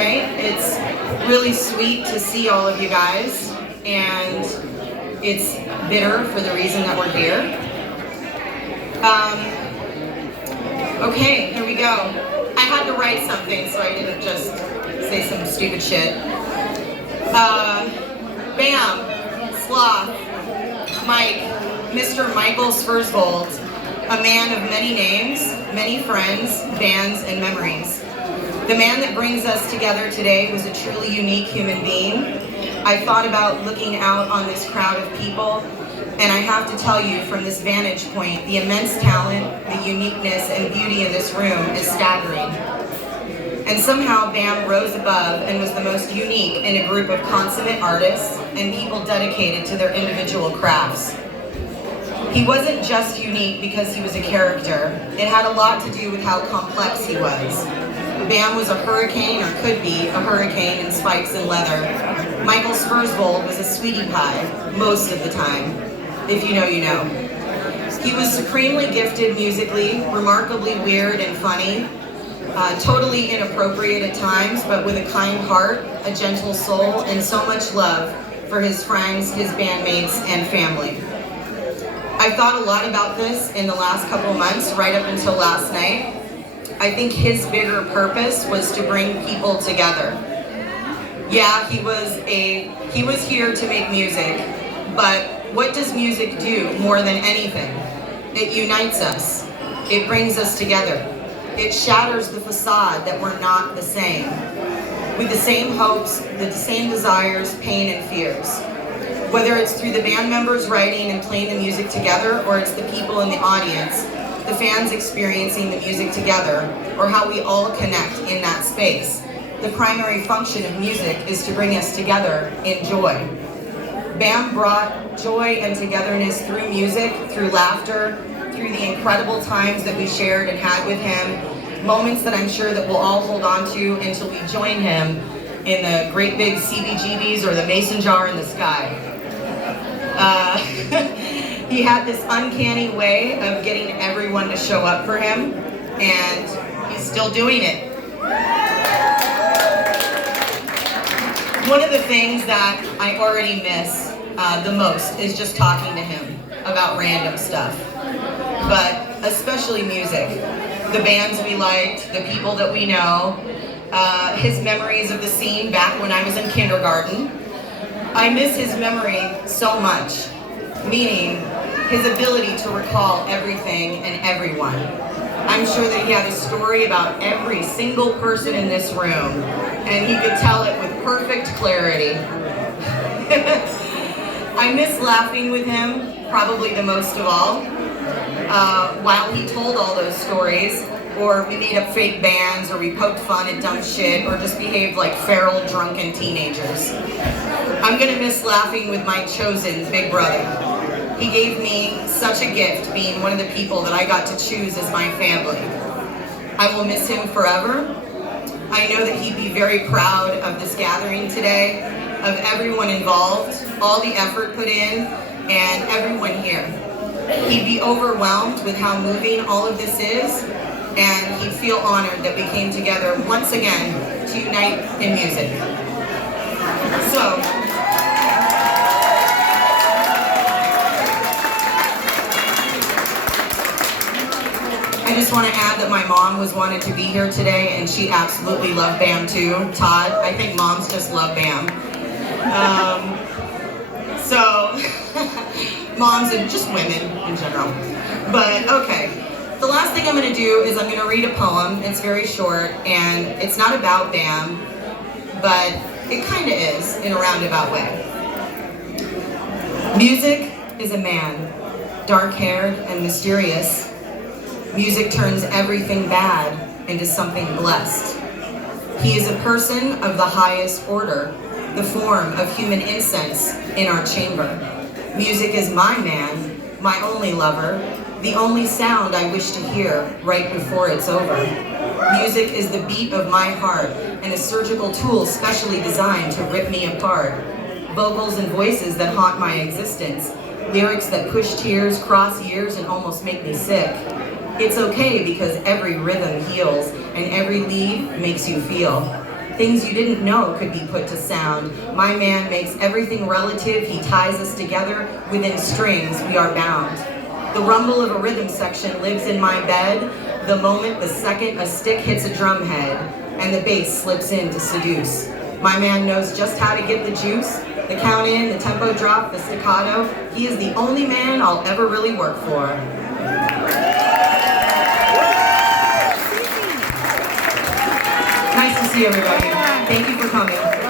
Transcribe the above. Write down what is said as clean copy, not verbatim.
right? It's really sweet to see all of you guys, and it's bitter for the reason that we're here. Okay, here we go. I had to write something, so I didn't just say some stupid shit. Bam, Sloth, Mike, Mr. Michael Sversvold, a man of many names, many friends, bands, and memories. The man that brings us together today was a truly unique human being. I thought about looking out on this crowd of people, and I have to tell you from this vantage point, the immense talent, the uniqueness, and beauty in this room is staggering. And somehow Bam rose above and was the most unique in a group of consummate artists and people dedicated to their individual crafts. He wasn't just unique because he was a character. It had a lot to do with how complex he was. Bam was a hurricane, or could be, a hurricane in spikes and leather. Michael Sversvold was a sweetie pie, most of the time. If you know, you know. He was supremely gifted musically, remarkably weird and funny, totally inappropriate at times, but with a kind heart, a gentle soul, and so much love for his friends, his bandmates, and family. I've thought a lot about this in the last couple months, right up until last night. I think his bigger purpose was to bring people together. Yeah, he was here to make music, but what does music do more than anything? It unites us. It brings us together. It shatters the facade that we're not the same, with the same hopes, the same desires, pain, and fears. Whether it's through the band members writing and playing the music together, or it's the people in the audience, the fans experiencing the music together, or how we all connect in that space. The primary function of music is to bring us together in joy. Bam brought joy and togetherness through music, through laughter, through the incredible times that we shared and had with him, moments that I'm sure that we'll all hold on to until we join him in the great big CBGBs or the mason jar in the sky. He had this uncanny way of getting everyone to show up for him, and he's still doing it. One of the things that I already miss the most is just talking to him about random stuff, but especially music. The bands we liked, the people that we know, his memories of the scene back when I was in kindergarten. I miss his memory so much, meaning his ability to recall everything and everyone. I'm sure that he had a story about every single person in this room, and he could tell it with perfect clarity. I miss laughing with him, probably the most of all, while he told all those stories, or we made up fake bands, or we poked fun at dumb shit, or just behaved like feral, drunken teenagers. I'm gonna miss laughing with my chosen big brother. He gave me such a gift, being one of the people that I got to choose as my family. I will miss him forever. I know that he'd be very proud of this gathering today, of everyone involved, all the effort put in, and everyone here. He'd be overwhelmed with how moving all of this is, and he'd feel honored that we came together once again to unite in music. So, I just want to add that my mom wanted to be here today, and she absolutely loved Bam too. Todd, I think moms just love Bam. So, moms and just women in general. But okay, the last thing I'm going to do is I'm going to read a poem. It's very short, and it's not about Bam, but it kind of is in a roundabout way. Music is a man, dark-haired and mysterious. Music turns everything bad into something blessed. He is a person of the highest order, the form of human incense in our chamber. Music is my man, my only lover, the only sound I wish to hear right before it's over. Music is the beat of my heart and a surgical tool specially designed to rip me apart. Vocals and voices that haunt my existence, lyrics that push tears, cross years, and almost make me sick. It's okay because every rhythm heals and every lead makes you feel. Things you didn't know could be put to sound. My man makes everything relative. He ties us together. Within strings, we are bound. The rumble of a rhythm section lives in my bed. The moment, the second a stick hits a drum head, and the bass slips in to seduce. My man knows just how to get the juice, the count in, the tempo drop, the staccato. He is the only man I'll ever really work for. Nice to see everybody. Thank you for coming.